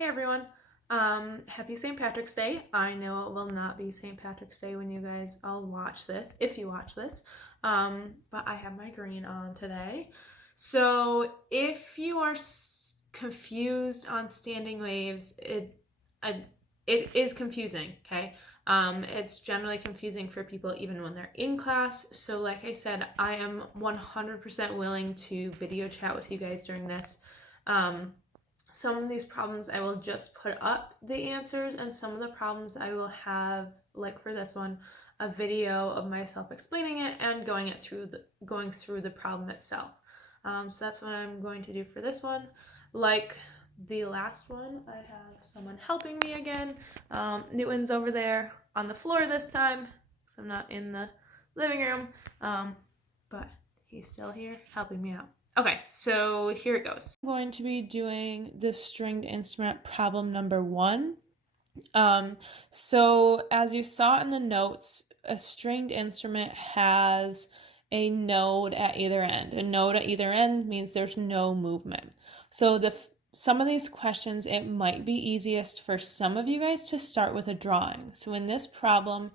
Hey everyone. Happy St. Patrick's Day. I know it will not be St. Patrick's Day when you guys all watch this, if you watch this. But I have my green on today. So if you are confused on standing waves, it is confusing, okay? It's generally confusing for people even when they're in class. So like I said, I am 100% willing to video chat with you guys during this. Some of these problems I will just put up the answers, and some of the problems I will have, like for this one, a video of myself explaining it and going through the problem itself. So that's what I'm going to do for this one. Like the last one, I have someone helping me again. Newton's over there on the floor this time, because I'm not in the living room, but he's still here helping me out. Okay, so here it goes. I'm going to be doing the stringed instrument problem number 1. So as you saw in the notes, a stringed instrument has a node at either end. A node at either end means there's no movement. So some of these questions, it might be easiest for some of you guys to start with a drawing. So in this problem,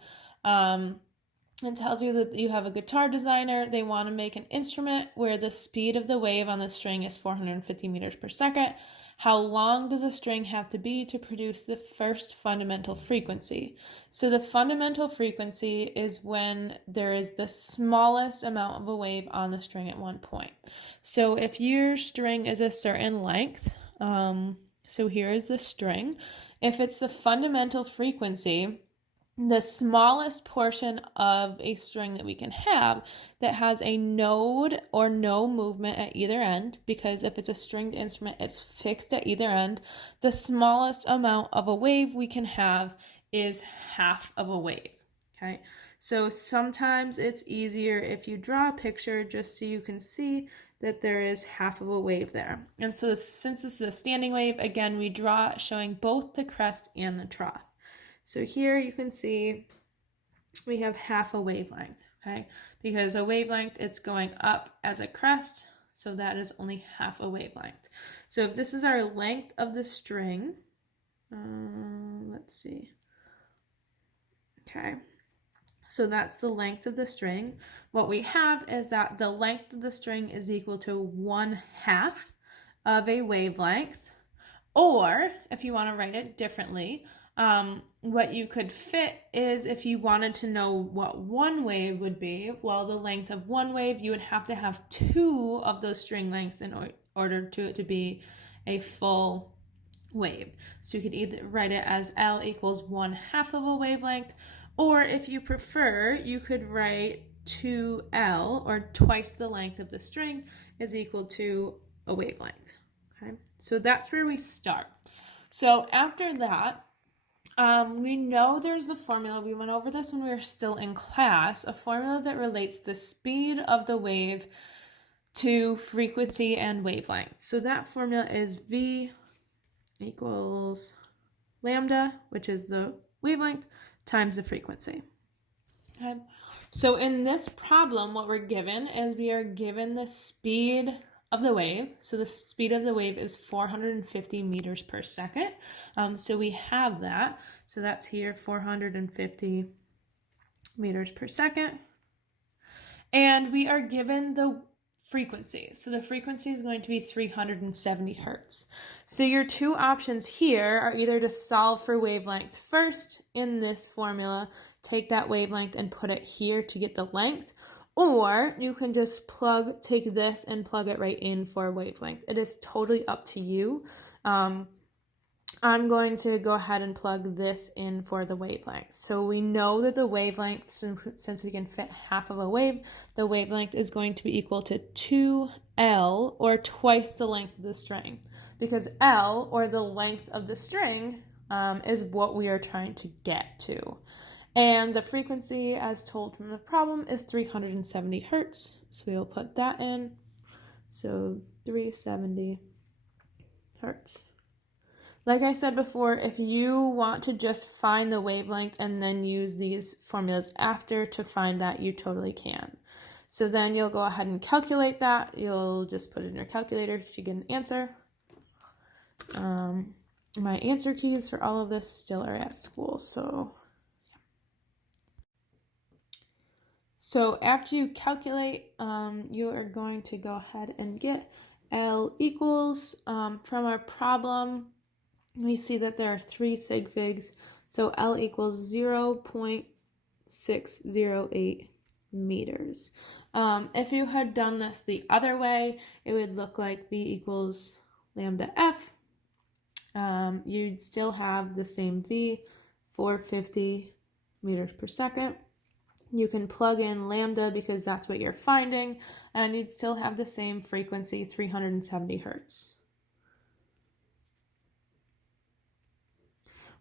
it tells you that you have a guitar designer. They want to make an instrument where the speed of the wave on the string is 450 meters per second. How long does a string have to be to produce the first fundamental frequency? So the fundamental frequency is when there is the smallest amount of a wave on the string at one point. So if your string is a certain length, so here is the string. If it's the fundamental frequency, the smallest portion of a string that we can have that has a node or no movement at either end, because if it's a stringed instrument, it's fixed at either end, the smallest amount of a wave we can have is half of a wave, okay? So sometimes it's easier if you draw a picture just so you can see that there is half of a wave there. And so since this is a standing wave, again, we draw showing both the crest and the trough. So here you can see we have half a wavelength, okay? Because a wavelength, it's going up as a crest, so that is only half a wavelength. So if this is our length of the string, let's see. Okay, so that's the length of the string. What we have is that the length of the string is equal to 1/2 of a wavelength, or if you want to write it differently, what you could fit is if you wanted to know what one wave would be, well, the length of one wave, you would have to have 2 of those string lengths in order to it to be a full wave. So you could either write it as L equals 1/2 of a wavelength, or if you prefer, you could write 2L, or twice the length of the string, is equal to a wavelength. Okay, so that's where we start. So after that, we know there's the formula. We went over this when we were still in class, a formula that relates the speed of the wave to frequency and wavelength. So that formula is V equals lambda, which is the wavelength, times the frequency. Okay. So in this problem, what we're given is we are given the speed of the wave. So the speed of the wave is 450 meters per second. So we have that. So that's here, 450 meters per second. And we are given the frequency. So the frequency is going to be 370 hertz. So your two options here are either to solve for wavelength first in this formula, take that wavelength and put it here to get the length, or you can just take this and plug it right in for a wavelength. It is totally up to you. I'm going to go ahead and plug this in for the wavelength. So we know that the wavelength, since we can fit half of a wave, the wavelength is going to be equal to 2L, or twice the length of the string. Because L, or the length of the string, is what we are trying to get to. And the frequency, as told from the problem, is 370 hertz. So we'll put that in. So 370 hertz. Like I said before, if you want to just find the wavelength and then use these formulas after to find that, you totally can. So then you'll go ahead and calculate that. You'll just put it in your calculator if you get an answer. my answer keys for all of this still are at school. So after you calculate, you are going to go ahead and get L equals, from our problem, we see that there are 3 sig figs, so L equals 0.608 meters. If you had done this the other way, it would look like V equals lambda F. You'd still have the same V, 450 meters per second. You can plug in lambda because that's what you're finding, and you'd still have the same frequency, 370 hertz.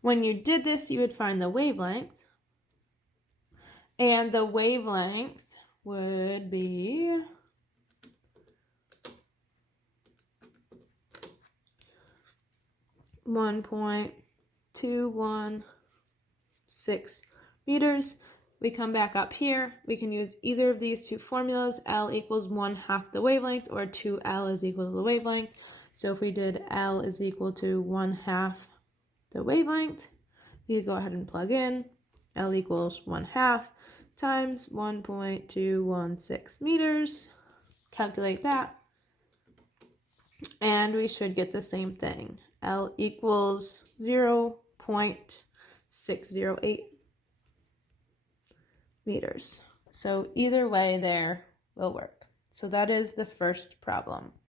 When you did this, you would find the wavelength, and the wavelength would be 1.216 meters. We come back up here. We can use either of these two formulas. L equals 1/2 the wavelength, or 2L is equal to the wavelength. So if we did L is equal to 1/2 the wavelength, we could go ahead and plug in L equals 1/2 times 1.216 meters. Calculate that. And we should get the same thing. L equals 0.608 meters. So either way there will work. So that is the first problem.